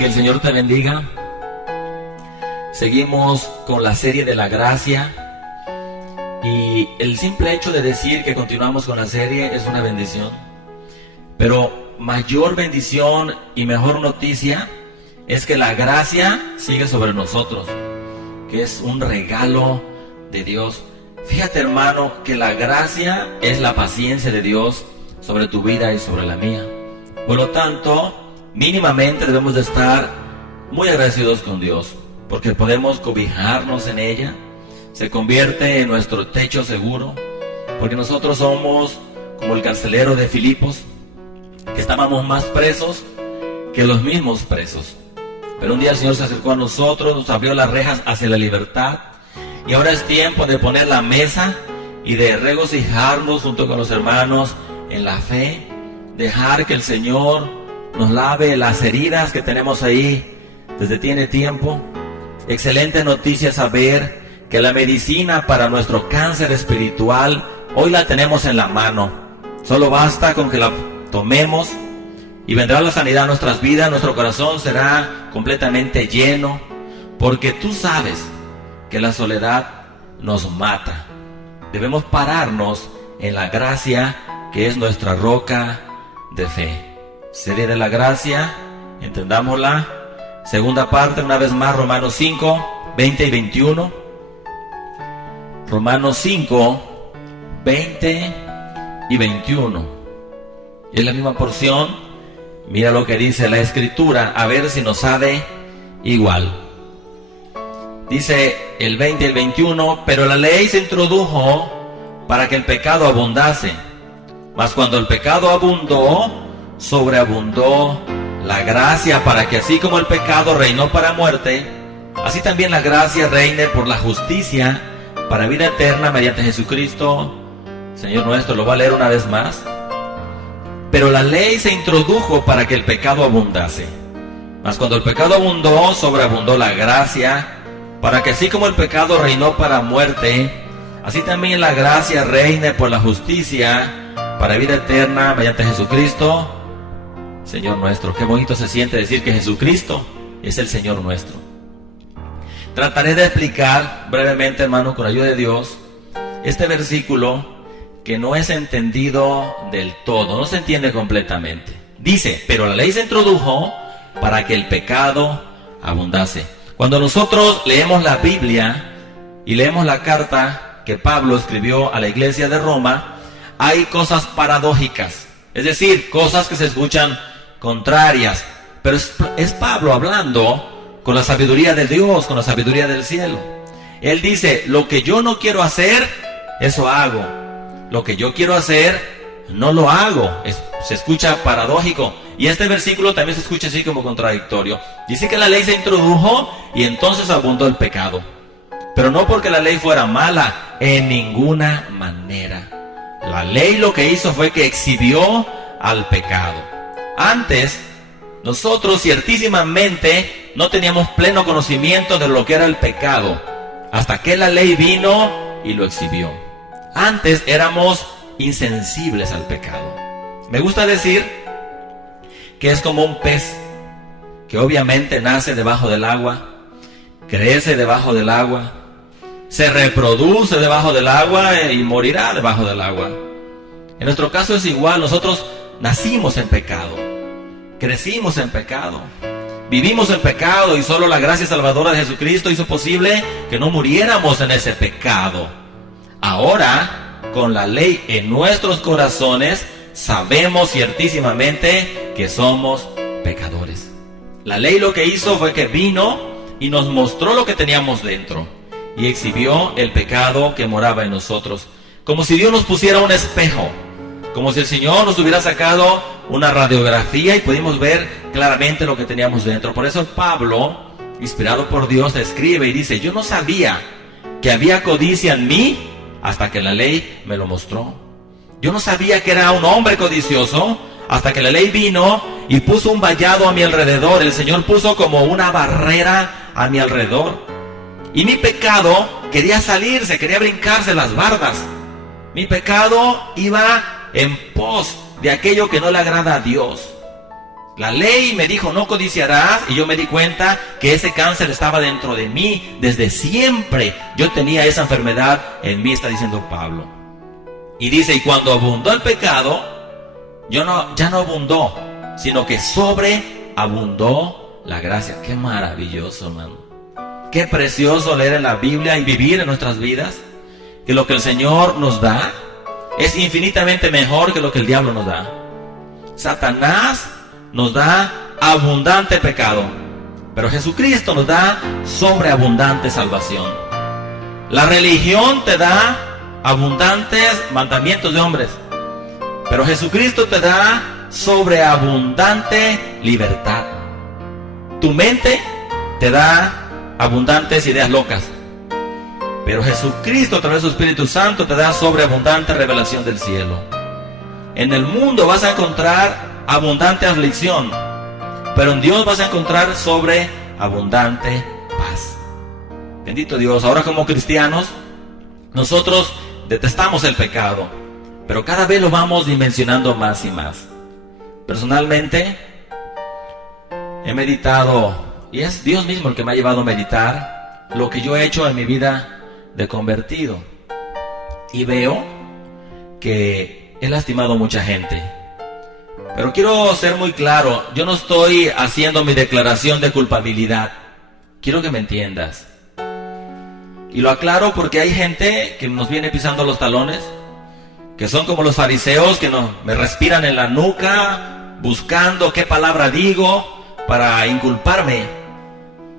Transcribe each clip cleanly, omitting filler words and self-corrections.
Que el Señor te bendiga. Seguimos con la serie de la gracia. Y el simple hecho de decir que continuamos con la serie es una bendición. Pero mayor bendición y mejor noticia es que la gracia sigue sobre nosotros, que es un regalo de Dios. Fíjate, hermano, que la gracia es la paciencia de Dios sobre tu vida y sobre la mía. Por lo tanto, mínimamente debemos de estar muy agradecidos con Dios, porque podemos cobijarnos en ella. Se convierte en nuestro techo seguro, porque nosotros somos como el carcelero de Filipos, que estábamos más presos que los mismos presos. Pero un día el Señor se acercó a nosotros, nos abrió las rejas hacia la libertad, y ahora es tiempo de poner la mesa y de regocijarnos junto con los hermanos en la fe, dejar que el Señor nos lave las heridas que tenemos ahí desde tiene tiempo. Excelente noticia saber que la medicina para nuestro cáncer espiritual hoy la tenemos en la mano. Solo basta con que la tomemos y vendrá la sanidad a nuestras vidas. Nuestro corazón será completamente lleno, porque tú sabes que la soledad nos mata. Debemos pararnos en la gracia, que es nuestra roca de fe. Serie de la gracia, entendámosla. Segunda parte, una vez más, Romanos 5, 20 y 21. Romanos 5, 20 y 21. Es la misma porción. Mira lo que dice la Escritura, a ver si nos sabe igual. Dice el 20 y el 21, pero la ley se introdujo para que el pecado abundase. Mas cuando el pecado abundó, sobreabundó la gracia, para que así como el pecado reinó para muerte, así también la gracia reine por la justicia para vida eterna mediante Jesucristo, Señor nuestro. Lo voy a leer una vez más. Pero la ley se introdujo para que el pecado abundase. Mas cuando el pecado abundó, sobreabundó la gracia, para que así como el pecado reinó para muerte, así también la gracia reine por la justicia para vida eterna mediante Jesucristo, Señor nuestro. Qué bonito se siente decir que Jesucristo es el Señor nuestro. Trataré de explicar brevemente, hermano, con ayuda de Dios, este versículo que no es entendido del todo, no se entiende completamente. Dice, pero la ley se introdujo para que el pecado abundase. Cuando nosotros leemos la Biblia y leemos la carta que Pablo escribió a la iglesia de Roma, hay cosas paradójicas, es decir, cosas que se escuchan contrarias, pero es Pablo hablando con la sabiduría de Dios, con la sabiduría del cielo. Él dice, lo que yo no quiero hacer, eso hago. Lo que yo quiero hacer, no lo hago. Se escucha paradójico. Y este versículo también se escucha así como contradictorio. Dice que la ley se introdujo y entonces abundó el pecado. Pero no porque la ley fuera mala, en ninguna manera. La ley lo que hizo fue que exhibió al pecado. Antes, nosotros ciertísimamente no teníamos pleno conocimiento de lo que era el pecado, hasta que la ley vino y lo exhibió. Antes éramos insensibles al pecado. Me gusta decir que es como un pez que obviamente nace debajo del agua, crece debajo del agua, se reproduce debajo del agua y morirá debajo del agua. En nuestro caso es igual. Nosotros nacimos en pecado, crecimos en pecado, vivimos en pecado, y solo la gracia salvadora de Jesucristo hizo posible que no muriéramos en ese pecado. Ahora, con la ley en nuestros corazones, sabemos ciertísimamente que somos pecadores. La ley lo que hizo fue que vino y nos mostró lo que teníamos dentro y exhibió el pecado que moraba en nosotros, como si Dios nos pusiera un espejo, como si el Señor nos hubiera sacado una radiografía y pudimos ver claramente lo que teníamos dentro. Por eso Pablo, inspirado por Dios, escribe y dice, yo no sabía que había codicia en mí hasta que la ley me lo mostró. Yo no sabía que era un hombre codicioso hasta que la ley vino y puso un vallado a mi alrededor. El Señor puso como una barrera a mi alrededor. Y mi pecado quería salirse, quería brincarse las bardas. Mi pecado iba en pos de aquello que no le agrada a Dios. La ley me dijo no codiciarás, y yo me di cuenta que ese cáncer estaba dentro de mí desde siempre. Yo tenía esa enfermedad en mí, está diciendo Pablo. Y dice, y cuando abundó el pecado, ya no abundó, sino que sobreabundó la gracia. Qué maravilloso, hermano. Qué precioso leer en la Biblia y vivir en nuestras vidas, que lo que el Señor nos da es infinitamente mejor que lo que el diablo nos da. Satanás nos da abundante pecado, pero Jesucristo nos da sobreabundante salvación. La religión te da abundantes mandamientos de hombres, pero Jesucristo te da sobreabundante libertad. Tu mente te da abundantes ideas locas, pero Jesucristo a través de su Espíritu Santo te da sobreabundante revelación del cielo. En el mundo vas a encontrar abundante aflicción, pero en Dios vas a encontrar sobreabundante paz. Bendito Dios. Ahora, como cristianos, nosotros detestamos el pecado, pero cada vez lo vamos dimensionando más y más. Personalmente he meditado, y es Dios mismo el que me ha llevado a meditar lo que yo he hecho en mi vida de convertido, y veo que he lastimado a mucha gente. Pero quiero ser muy claro, yo no estoy haciendo mi declaración de culpabilidad. Quiero que me entiendas. Y lo aclaro porque hay gente que nos viene pisando los talones, que son como los fariseos, que me respiran en la nuca, buscando qué palabra digo para inculparme.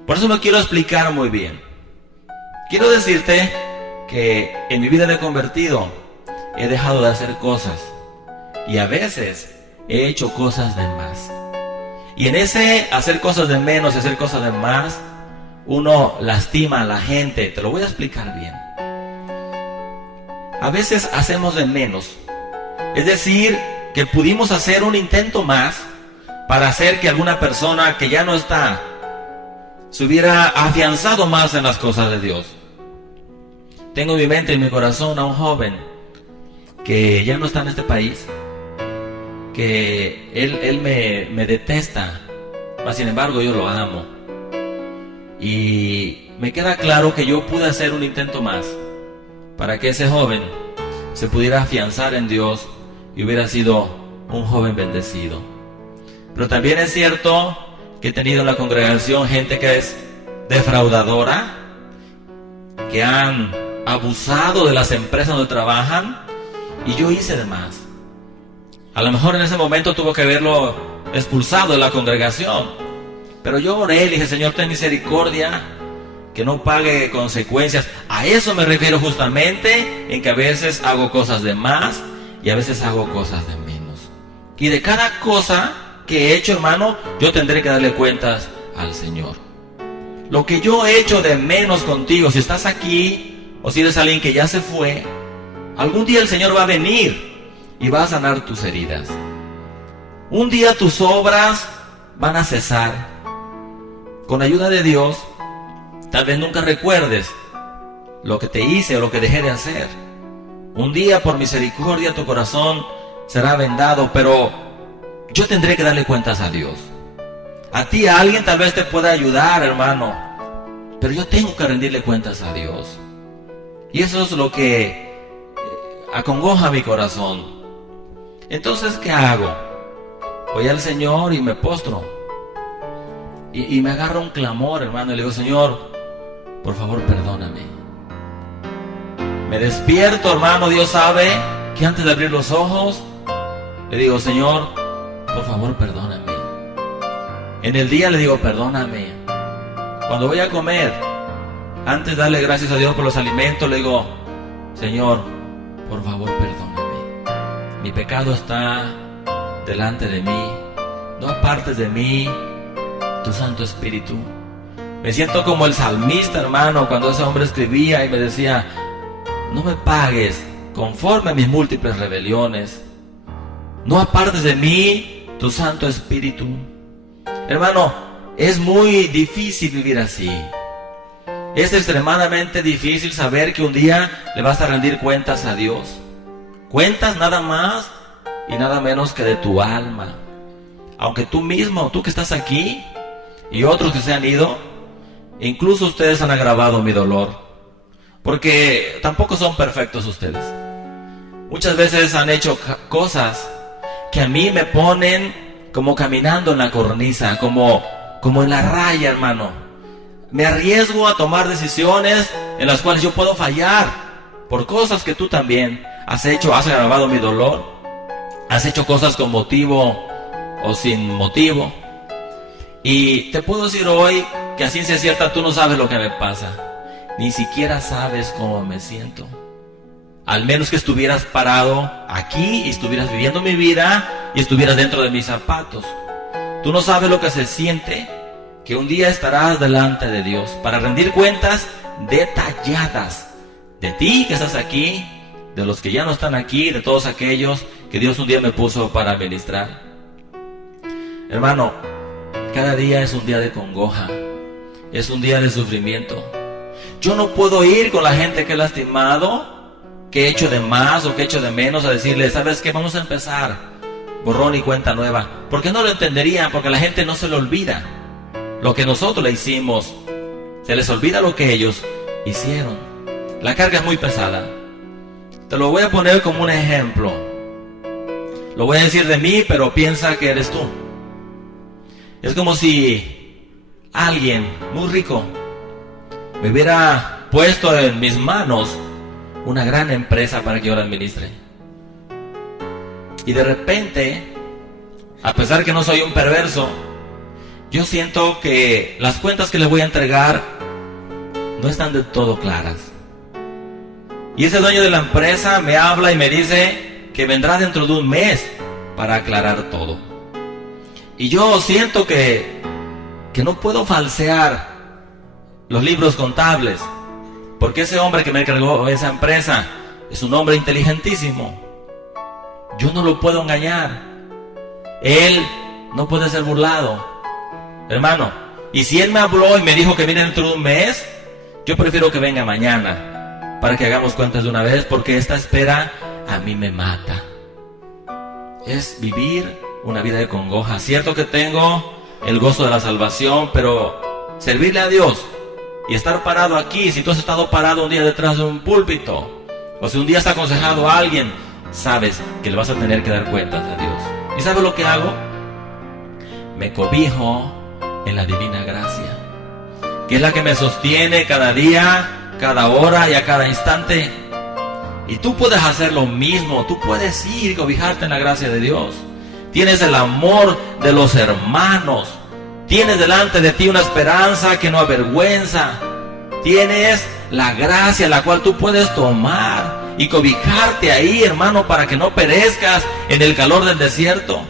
Por eso me quiero explicar muy bien. Quiero decirte que en mi vida de convertido he dejado de hacer cosas, y a veces he hecho cosas de más. Y en ese hacer cosas de menos y hacer cosas de más, uno lastima a la gente. Te lo voy a explicar bien. A veces hacemos de menos. Es decir, que pudimos hacer un intento más para hacer que alguna persona que ya no está se hubiera afianzado más en las cosas de Dios. Tengo en mi mente y en mi corazón a un joven que ya no está en este país, que él me detesta, mas sin embargo yo lo amo. Y me queda claro que yo pude hacer un intento más para que ese joven se pudiera afianzar en Dios y hubiera sido un joven bendecido. Pero también es cierto que he tenido en la congregación gente que es defraudadora, que han abusado de las empresas donde trabajan, y yo hice de más. A lo mejor en ese momento tuvo que haberlo expulsado de la congregación, pero yo oré y le dije, Señor, ten misericordia, que no pague consecuencias. A eso me refiero justamente, en que a veces hago cosas de más y a veces hago cosas de menos. Y de cada cosa que he hecho, hermano, yo tendré que darle cuentas al Señor. Lo que yo he hecho de menos contigo, si estás aquí o si eres alguien que ya se fue, algún día el Señor va a venir y va a sanar tus heridas. Un día tus obras van a cesar. Con ayuda de Dios, tal vez nunca recuerdes lo que te hice o lo que dejé de hacer. Un día, por misericordia, tu corazón será vendado, pero yo tendré que darle cuentas a Dios. A ti, a alguien tal vez te pueda ayudar, hermano, pero yo tengo que rendirle cuentas a Dios. Y eso es lo que acongoja mi corazón. Entonces, ¿qué hago? Voy al Señor y me postro. Y me agarra un clamor, hermano, y le digo, Señor, por favor, perdóname. Me despierto, hermano, Dios sabe que antes de abrir los ojos, le digo, Señor, por favor, perdóname. En el día le digo, perdóname. Cuando voy a comer, antes de darle gracias a Dios por los alimentos, le digo, Señor, por favor, perdóname. Mi pecado está delante de mí. No apartes de mí tu Santo Espíritu. Me siento como el salmista, hermano, cuando ese hombre escribía y me decía, no me pagues conforme a mis múltiples rebeliones. No apartes de mí tu Santo Espíritu. Hermano, es muy difícil vivir así. Es extremadamente difícil saber que un día le vas a rendir cuentas a Dios. Cuentas nada más y nada menos que de tu alma. aunque tú mismo, tú que estás aquí, y otros que se han ido, incluso ustedes han agravado mi dolor, porque tampoco son perfectos ustedes. Muchas veces han hecho cosas que a mí me ponen como caminando en la cornisa, como en la raya, hermano. Me arriesgo a tomar decisiones en las cuales yo puedo fallar por cosas que tú también has hecho, has agravado mi dolor, has hecho cosas con motivo o sin motivo. Y te puedo decir hoy que a ciencia cierta tú no sabes lo que me pasa, ni siquiera sabes cómo me siento. Al menos que estuvieras parado aquí y estuvieras viviendo mi vida y estuvieras dentro de mis zapatos. Tú no sabes lo que se siente, que un día estarás delante de Dios para rendir cuentas detalladas de ti que estás aquí, de los que ya no están aquí, de todos aquellos que Dios un día me puso para ministrar. Hermano, cada día es un día de congoja, es un día de sufrimiento. Yo no puedo ir con la gente que he lastimado, que he hecho de más o que he hecho de menos, a decirle, ¿sabes qué? Vamos a empezar borrón y cuenta nueva. Porque no lo entenderían, porque a la gente no se le olvida lo que nosotros le hicimos, se les olvida lo que ellos hicieron. La carga es muy pesada. Te lo voy a poner como un ejemplo. Lo voy a decir de mí, pero piensa que eres tú. Es como si alguien muy rico me hubiera puesto en mis manos una gran empresa para que yo la administre. Y de repente, a pesar que no soy un perverso, yo siento que las cuentas que les voy a entregar no están del todo claras. Y ese dueño de la empresa me habla y me dice que vendrá dentro de un mes para aclarar todo. Y yo siento que no puedo falsear los libros contables, porque ese hombre que me encargó esa empresa es un hombre inteligentísimo. Yo no lo puedo engañar. Él no puede ser burlado, hermano. Y si él me habló y me dijo que viene dentro de un mes, yo prefiero que venga mañana para que hagamos cuentas de una vez, porque esta espera a mí me mata. Es vivir una vida de congoja. Cierto que tengo el gozo de la salvación, pero servirle a Dios y estar parado aquí, si tú has estado parado un día detrás de un púlpito, o si un día has aconsejado a alguien, sabes que le vas a tener que dar cuentas a Dios. ¿Y sabes lo que hago? Me cobijo en la divina gracia, que es la que me sostiene cada día, cada hora y a cada instante. Y tú puedes hacer lo mismo. Tú puedes ir y cobijarte en la gracia de Dios. Tienes el amor de los hermanos. Tienes delante de ti una esperanza que no avergüenza. Tienes la gracia la cual tú puedes tomar y cobijarte ahí, hermano, para que no perezcas en el calor del desierto.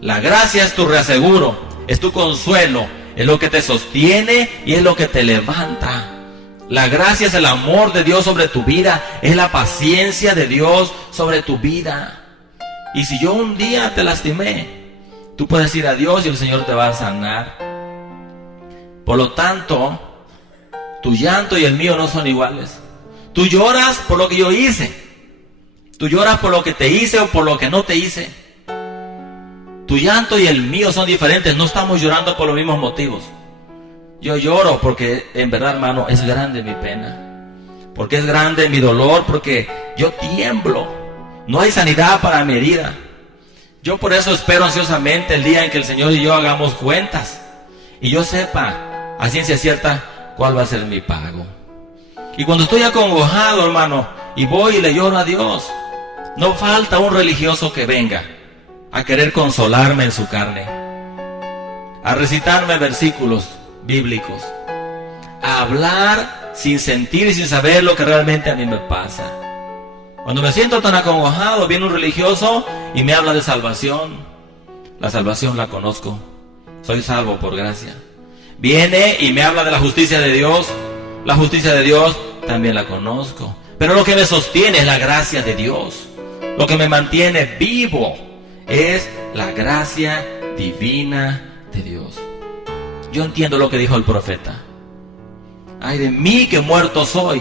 La gracia es tu reaseguro, es tu consuelo, es lo que te sostiene y es lo que te levanta. La gracia es el amor de Dios sobre tu vida, es la paciencia de Dios sobre tu vida. Y si yo un día te lastimé, tú puedes ir a Dios y el Señor te va a sanar. Por lo tanto, tu llanto y el mío no son iguales. Tú lloras por lo que yo hice. Tú lloras por lo que te hice o por lo que no te hice. Tu llanto y el mío son diferentes. No estamos llorando por los mismos motivos. Yo lloro porque en verdad, hermano, es grande mi pena. Porque es grande mi dolor, porque yo tiemblo. No hay sanidad para mi herida. Yo por eso espero ansiosamente el día en que el Señor y yo hagamos cuentas y yo sepa a ciencia cierta cuál va a ser mi pago. Y cuando estoy acongojado, hermano, y voy y le lloro a Dios, no falta un religioso que venga a querer consolarme en su carne, a recitarme versículos bíblicos, a hablar sin sentir y sin saber lo que realmente a mí me pasa. Cuando me siento tan acongojado, viene un religioso y me habla de salvación. La salvación la conozco, soy salvo por gracia. Viene y me habla de la justicia de Dios. La justicia de Dios también la conozco. Pero lo que me sostiene es la gracia de Dios. Lo que me mantiene vivo es la gracia divina de Dios. Yo entiendo lo que dijo el profeta. Ay de mí que muerto soy,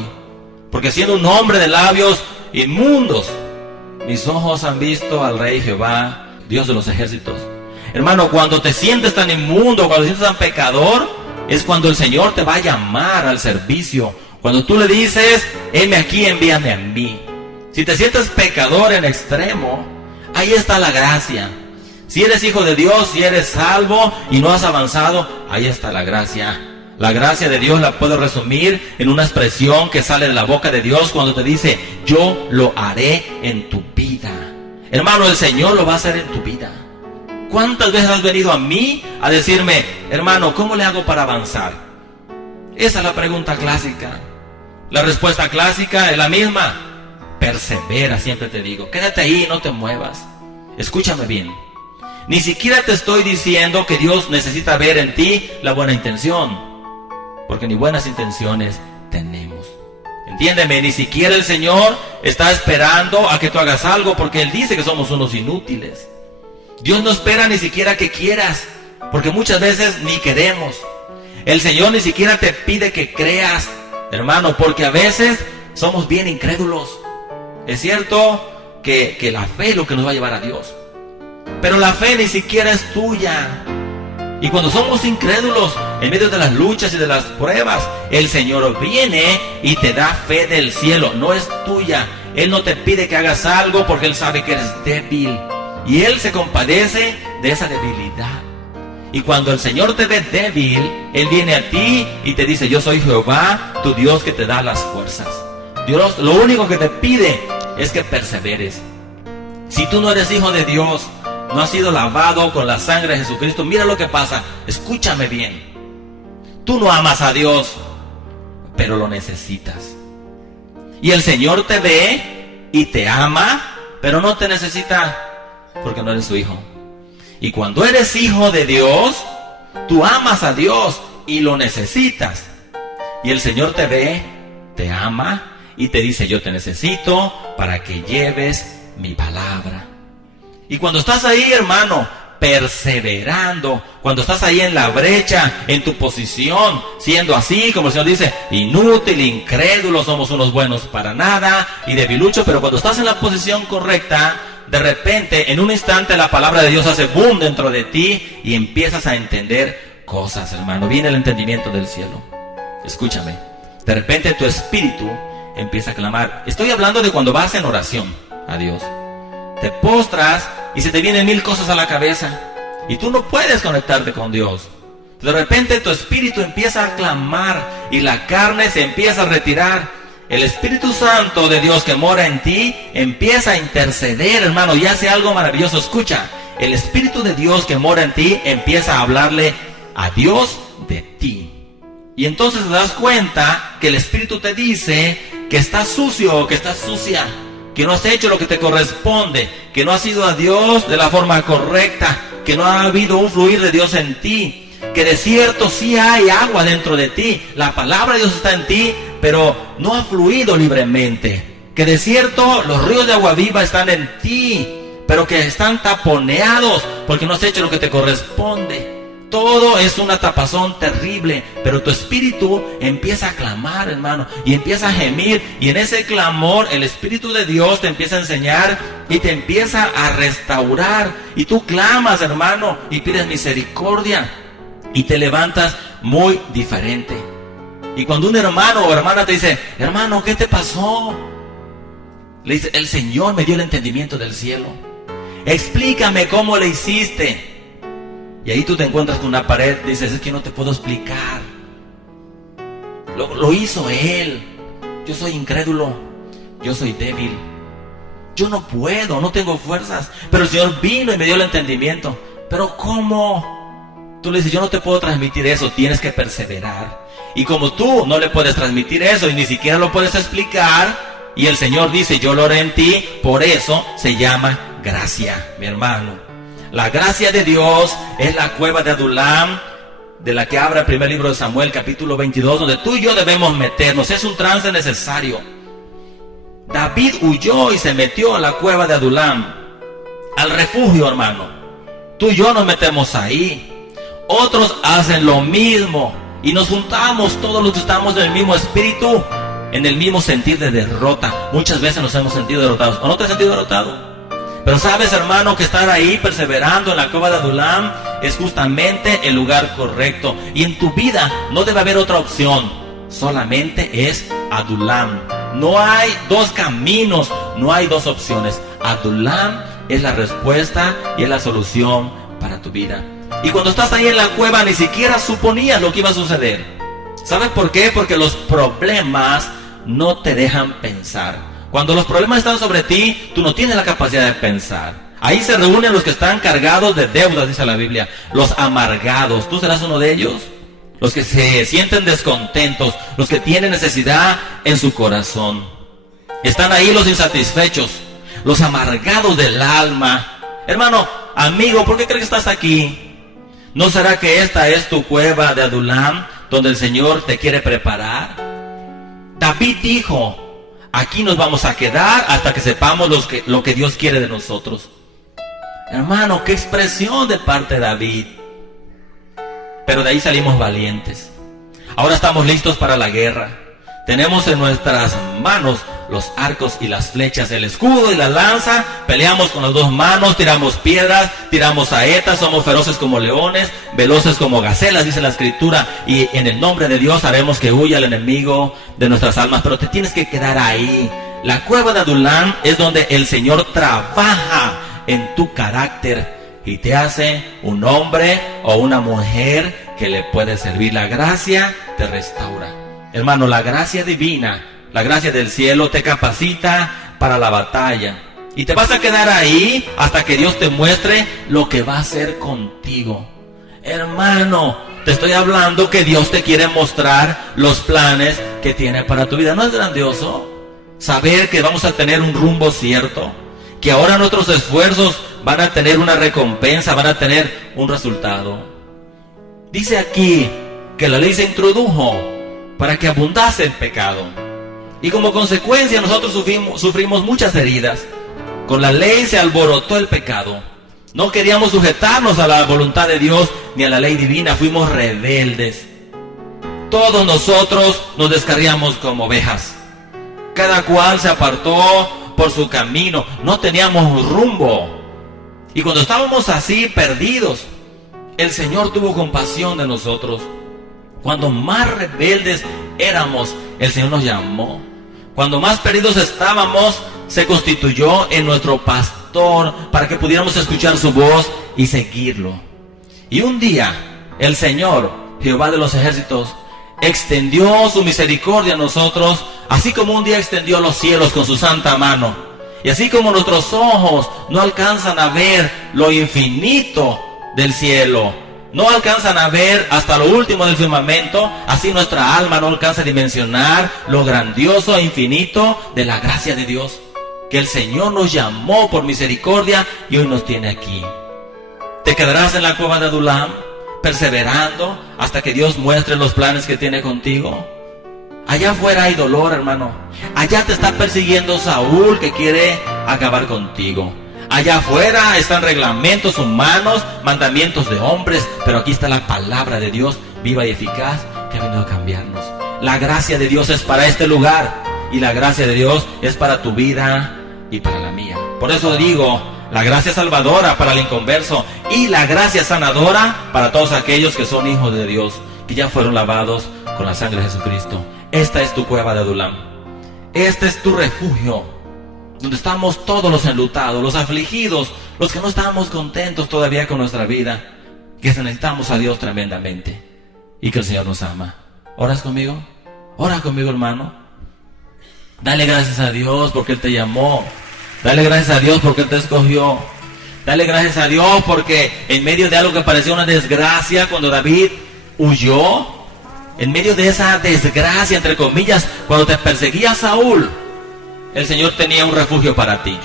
porque siendo un hombre de labios inmundos, mis ojos han visto al Rey Jehová, Dios de los ejércitos. Hermano, cuando te sientes tan inmundo, cuando te sientes tan pecador, es cuando el Señor te va a llamar al servicio. Cuando tú le dices, heme aquí, envíame a mí. Si te sientes pecador en extremo, ahí está la gracia. Si eres hijo de Dios, si eres salvo y no has avanzado, ahí está la gracia. La gracia de Dios la puedo resumir en una expresión que sale de la boca de Dios cuando te dice, yo lo haré en tu vida. Hermano, el Señor lo va a hacer en tu vida. ¿Cuántas veces has venido a mí a decirme, hermano, ¿cómo le hago para avanzar? Esa es la pregunta clásica. La respuesta clásica es la misma. Persevera, siempre te digo. Quédate ahí, no te muevas. Escúchame bien. Ni siquiera te estoy diciendo que Dios necesita ver en ti la buena intención, porque ni buenas intenciones tenemos. Entiéndeme, ni siquiera el Señor está esperando a que tú hagas algo, porque Él dice que somos unos inútiles. Dios no espera ni siquiera que quieras, porque muchas veces ni queremos. El Señor ni siquiera te pide que creas, hermano, porque a veces somos bien incrédulos. Es cierto que la fe es lo que nos va a llevar a Dios, pero la fe ni siquiera es tuya. Y cuando somos incrédulos, en medio de las luchas y de las pruebas, el Señor viene y te da fe del cielo. No es tuya. Él no te pide que hagas algo porque Él sabe que eres débil. Y Él se compadece de esa debilidad. Y cuando el Señor te ve débil, Él viene a ti y te dice, yo soy Jehová, tu Dios que te da las fuerzas. Dios lo único que te pide es que perseveres. Si tú no eres hijo de Dios, no has sido lavado con la sangre de Jesucristo, mira lo que pasa. Escúchame bien. Tú no amas a Dios, pero lo necesitas. Y el Señor te ve y te ama, pero no te necesita porque no eres su hijo. Y cuando eres hijo de Dios, tú amas a Dios y lo necesitas. Y el Señor te ve, te ama y te dice, yo te necesito para que lleves mi palabra. Y cuando estás ahí, hermano, perseverando, cuando estás ahí en la brecha, en tu posición, siendo así, como el Señor dice, inútil, incrédulo, somos unos buenos para nada y debilucho, pero cuando estás en la posición correcta, de repente, en un instante, la palabra de Dios hace boom dentro de ti y empiezas a entender cosas, hermano. Viene el entendimiento del cielo. Escúchame. De repente tu espíritu empieza a clamar. Estoy hablando de cuando vas en oración a Dios. Te postras y se te vienen 1000 cosas a la cabeza y tú no puedes conectarte con Dios. De repente tu espíritu empieza a clamar y la carne se empieza a retirar. El Espíritu Santo de Dios que mora en ti empieza a interceder, hermano, y hace algo maravilloso. Escucha, el Espíritu de Dios que mora en ti empieza a hablarle a Dios de ti. Y entonces te das cuenta que el Espíritu te dice que estás sucio o que estás sucia, que no has hecho lo que te corresponde, que no has ido a Dios de la forma correcta, que no ha habido un fluir de Dios en ti, que de cierto sí hay agua dentro de ti, la palabra de Dios está en ti, pero no ha fluido libremente, que de cierto los ríos de agua viva están en ti, pero que están taponeados porque no has hecho lo que te corresponde. Todo es una tapazón terrible, pero tu espíritu empieza a clamar, hermano, y empieza a gemir, y en ese clamor el Espíritu de Dios te empieza a enseñar y te empieza a restaurar, y tú clamas, hermano, y pides misericordia, y te levantas muy diferente. Y cuando un hermano o hermana te dice, hermano, ¿qué te pasó? Le dice, el Señor me dio el entendimiento del cielo. Explícame cómo le hiciste. Y ahí tú te encuentras con una pared, dices, es que no te puedo explicar. Lo hizo Él. Yo soy incrédulo, yo soy débil. Yo no puedo, no tengo fuerzas. Pero el Señor vino y me dio el entendimiento. Pero ¿cómo? Tú le dices, yo no te puedo transmitir eso, tienes que perseverar. Y como tú no le puedes transmitir eso y ni siquiera lo puedes explicar, y el Señor dice, yo lo haré en ti, por eso se llama gracia, mi hermano. La gracia de Dios es la cueva de Adulam, de la que habla el primer libro de Samuel, capítulo 22, donde tú y yo debemos meternos. Es un trance necesario. David huyó y se metió a la cueva de Adulam, al refugio, hermano. Tú y yo nos metemos ahí. Otros hacen lo mismo. Y nos juntamos todos los que estamos en el mismo espíritu, en el mismo sentir de derrota. Muchas veces nos hemos sentido derrotados. ¿O no te has sentido derrotado? Pero sabes, hermano, que estar ahí perseverando en la cueva de Adulam es justamente el lugar correcto. Y en tu vida no debe haber otra opción. Solamente es Adulam. No hay dos caminos, no hay dos opciones. Adulam es la respuesta y es la solución para tu vida. Y cuando estás ahí en la cueva ni siquiera suponías lo que iba a suceder. ¿Sabes por qué? Porque los problemas no te dejan pensar. Cuando los problemas están sobre ti, tú no tienes la capacidad de pensar. Ahí se reúnen los que están cargados de deudas, dice la Biblia. Los amargados. ¿Tú serás uno de ellos? Los que se sienten descontentos, los que tienen necesidad en su corazón. Están ahí los insatisfechos, los amargados del alma. Hermano, amigo, ¿por qué crees que estás aquí? ¿No será que esta es tu cueva de Adulam, donde el Señor te quiere preparar? David dijo: aquí nos vamos a quedar hasta que sepamos lo que Dios quiere de nosotros. Hermano, qué expresión de parte de David. Pero de ahí salimos valientes. Ahora estamos listos para la guerra. Tenemos en nuestras manos los arcos y las flechas, el escudo y la lanza. Peleamos con las dos manos, tiramos piedras, tiramos saetas, somos feroces como leones, veloces como gacelas, dice la Escritura. Y en el nombre de Dios haremos que huya el enemigo de nuestras almas. Pero te tienes que quedar ahí. La cueva de Adulam es donde el Señor trabaja en tu carácter y te hace un hombre o una mujer que le puede servir. La gracia te restaura. Hermano, la gracia divina, la gracia del cielo te capacita para la batalla. Y te vas a quedar ahí hasta que Dios te muestre lo que va a hacer contigo. Hermano, te estoy hablando que Dios te quiere mostrar los planes que tiene para tu vida. ¿No es grandioso saber que vamos a tener un rumbo cierto? Que ahora nuestros esfuerzos van a tener una recompensa, van a tener un resultado. Dice aquí que la ley se introdujo para que abundase el pecado. Y como consecuencia nosotros sufrimos muchas heridas. Con la ley se alborotó el pecado. No queríamos sujetarnos a la voluntad de Dios ni a la ley divina. Fuimos rebeldes. Todos nosotros nos descarriamos como ovejas. Cada cual se apartó por su camino. No teníamos rumbo. Y cuando estábamos así perdidos, el Señor tuvo compasión de nosotros. Cuando más rebeldes éramos, el Señor nos llamó. Cuando más perdidos estábamos, se constituyó en nuestro pastor para que pudiéramos escuchar su voz y seguirlo. Y un día, el Señor, Jehová de los ejércitos, extendió su misericordia a nosotros, así como un día extendió los cielos con su santa mano. Y así como nuestros ojos no alcanzan a ver lo infinito del cielo, no alcanzan a ver hasta lo último del firmamento, así nuestra alma no alcanza a dimensionar lo grandioso e infinito de la gracia de Dios, que el Señor nos llamó por misericordia y hoy nos tiene aquí. ¿Te quedarás en la cueva de Adulam, perseverando hasta que Dios muestre los planes que tiene contigo? Allá afuera hay dolor, hermano. Allá te está persiguiendo Saúl, que quiere acabar contigo. Allá afuera están reglamentos humanos, mandamientos de hombres, pero aquí está la palabra de Dios, viva y eficaz, que ha venido a cambiarnos. La gracia de Dios es para este lugar, y la gracia de Dios es para tu vida y para la mía. Por eso digo, la gracia salvadora para el inconverso, y la gracia sanadora para todos aquellos que son hijos de Dios, que ya fueron lavados con la sangre de Jesucristo. Esta es tu cueva de Adulam. Este es tu refugio, donde estamos todos los enlutados, los afligidos, los que no estamos contentos todavía con nuestra vida, que necesitamos a Dios tremendamente y que el Señor nos ama. ¿Oras conmigo? Ora conmigo, hermano. Dale gracias a Dios porque Él te llamó. Dale gracias a Dios porque Él te escogió. Dale gracias a Dios porque en medio de algo que parecía una desgracia, cuando David huyó, en medio de esa desgracia, entre comillas, cuando te perseguía Saúl, el Señor tenía un refugio para ti.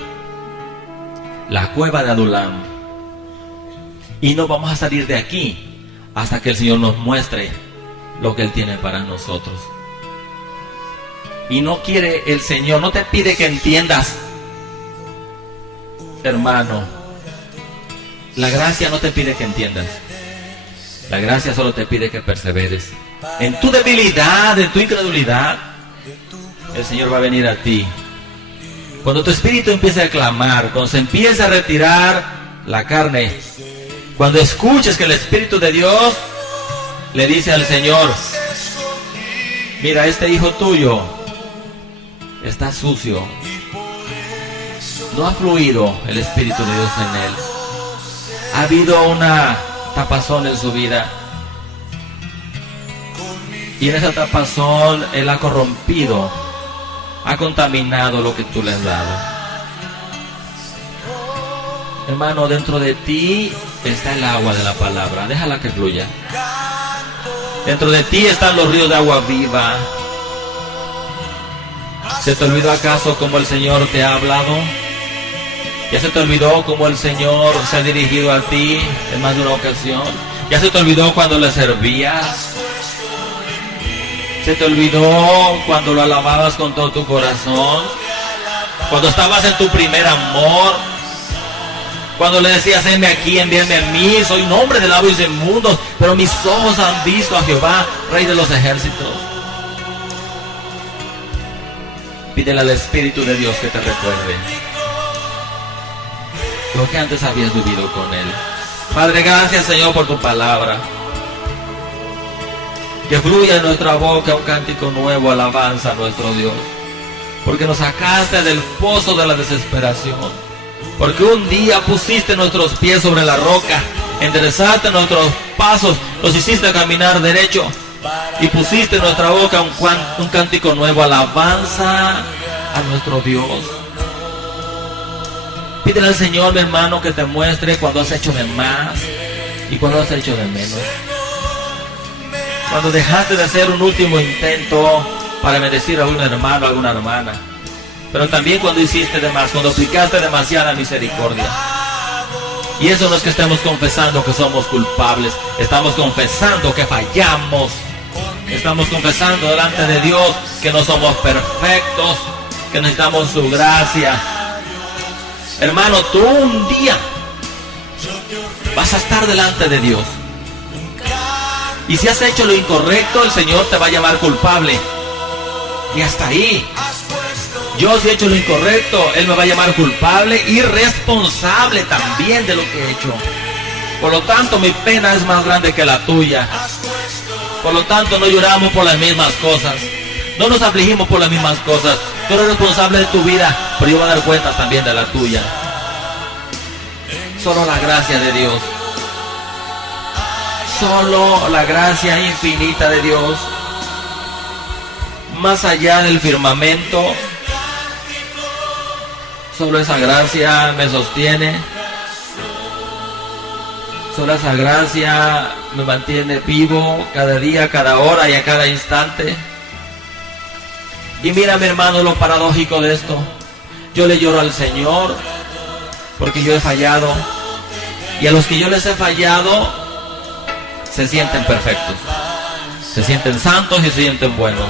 La cueva de Adulam. Y no vamos a salir de aquí hasta que el Señor nos muestre lo que Él tiene para nosotros. Y no quiere el Señor, no te pide que entiendas, hermano. La gracia no te pide que entiendas. La gracia solo te pide que perseveres. En tu debilidad, en tu incredulidad, el Señor va a venir a ti Cuando tu espíritu empiece a clamar, cuando se empiece a retirar la carne, cuando escuches que el Espíritu de Dios le dice al Señor: mira, este hijo tuyo está sucio, no ha fluido el Espíritu de Dios en él, ha habido una tapazón en su vida, y en esa tapazón él ha corrompido, ha contaminado lo que tú le has dado. Hermano, dentro de ti está el agua de la palabra, déjala que fluya. Dentro de ti están los ríos de agua viva. ¿Se te olvidó acaso cómo el Señor te ha hablado? ¿Ya se te olvidó cómo el Señor se ha dirigido a ti en más de una ocasión? ¿Ya se te olvidó cuando le servías? ¿Se te olvidó cuando lo alababas con todo tu corazón? Cuando estabas en tu primer amor, cuando le decías: heme aquí, envíame a mí, soy un hombre de labios inmundos, pero mis ojos han visto a Jehová, Rey de los ejércitos. Pídele al Espíritu de Dios que te recuerde lo que antes habías vivido con Él. Padre, gracias, Señor, por tu palabra. Que fluya en nuestra boca un cántico nuevo, alabanza a nuestro Dios, porque nos sacaste del pozo de la desesperación, porque un día pusiste nuestros pies sobre la roca, enderezaste nuestros pasos, los hiciste caminar derecho, y pusiste en nuestra boca un cántico nuevo, alabanza a nuestro Dios. Pídele al Señor, mi hermano, que te muestre cuando has hecho de más y cuando has hecho de menos. Cuando dejaste de hacer un último intento para bendecir a un hermano, a alguna hermana. Pero también cuando hiciste de más, cuando aplicaste demasiada misericordia. Y eso no es que estemos confesando que somos culpables. Estamos confesando que fallamos. Estamos confesando delante de Dios que no somos perfectos, que necesitamos su gracia. Hermano, tú un día vas a estar delante de Dios. Y si has hecho lo incorrecto, el Señor te va a llamar culpable. Y hasta ahí. Yo si he hecho lo incorrecto, Él me va a llamar culpable y responsable también de lo que he hecho. Por lo tanto, mi pena es más grande que la tuya. Por lo tanto, no lloramos por las mismas cosas. No nos afligimos por las mismas cosas. Tú eres responsable de tu vida, pero yo voy a dar cuentas también de la tuya. Solo la gracia de Dios. Solo la gracia infinita de Dios, más allá del firmamento, solo esa gracia me sostiene, solo esa gracia me mantiene vivo cada día, cada hora y a cada instante. Y mira, mi hermano, lo paradójico de esto. Yo le lloro al Señor porque yo he fallado, y a los que yo les he fallado se sienten perfectos, se sienten santos y se sienten buenos.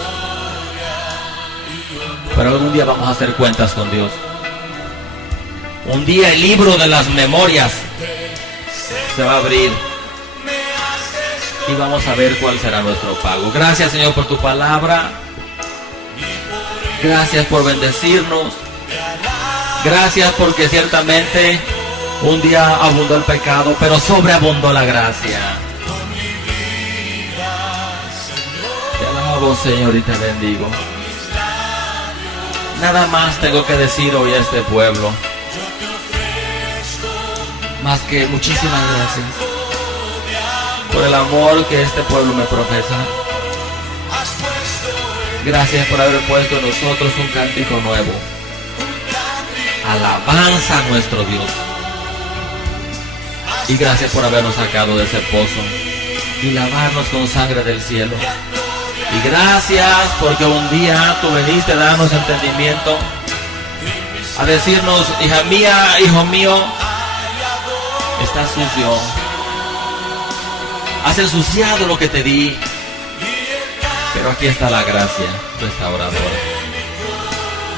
Pero algún día vamos a hacer cuentas con Dios. Un día el libro de las memorias se va a abrir y vamos a ver cuál será nuestro pago. Gracias, Señor, por tu palabra. Gracias por bendecirnos. Gracias porque ciertamente un día abundó el pecado, pero sobreabundó la gracia. Señor, y te bendigo. Nada más tengo que decir hoy a este pueblo, más que muchísimas gracias por el amor que este pueblo me profesa. Gracias por haber puesto en nosotros un cántico nuevo, alabanza a nuestro Dios. Y gracias por habernos sacado de ese pozo y lavarnos con sangre del cielo. Y gracias porque un día tú veniste a darnos entendimiento, a decirnos: hija mía, hijo mío, estás sucio, has ensuciado lo que te di, pero aquí está la gracia restauradora.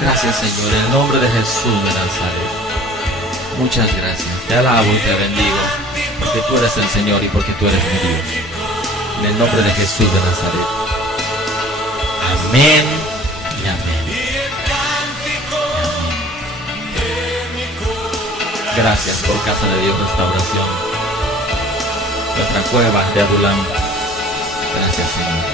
Gracias, Señor, en el nombre de Jesús de Nazaret. Muchas gracias, te alabo y te bendigo, porque tú eres el Señor y porque tú eres mi Dios. En el nombre de Jesús de Nazaret. Amén y amén. Gracias por Casa de Dios Restauración, nuestra cueva de Adulam. Gracias, Señor.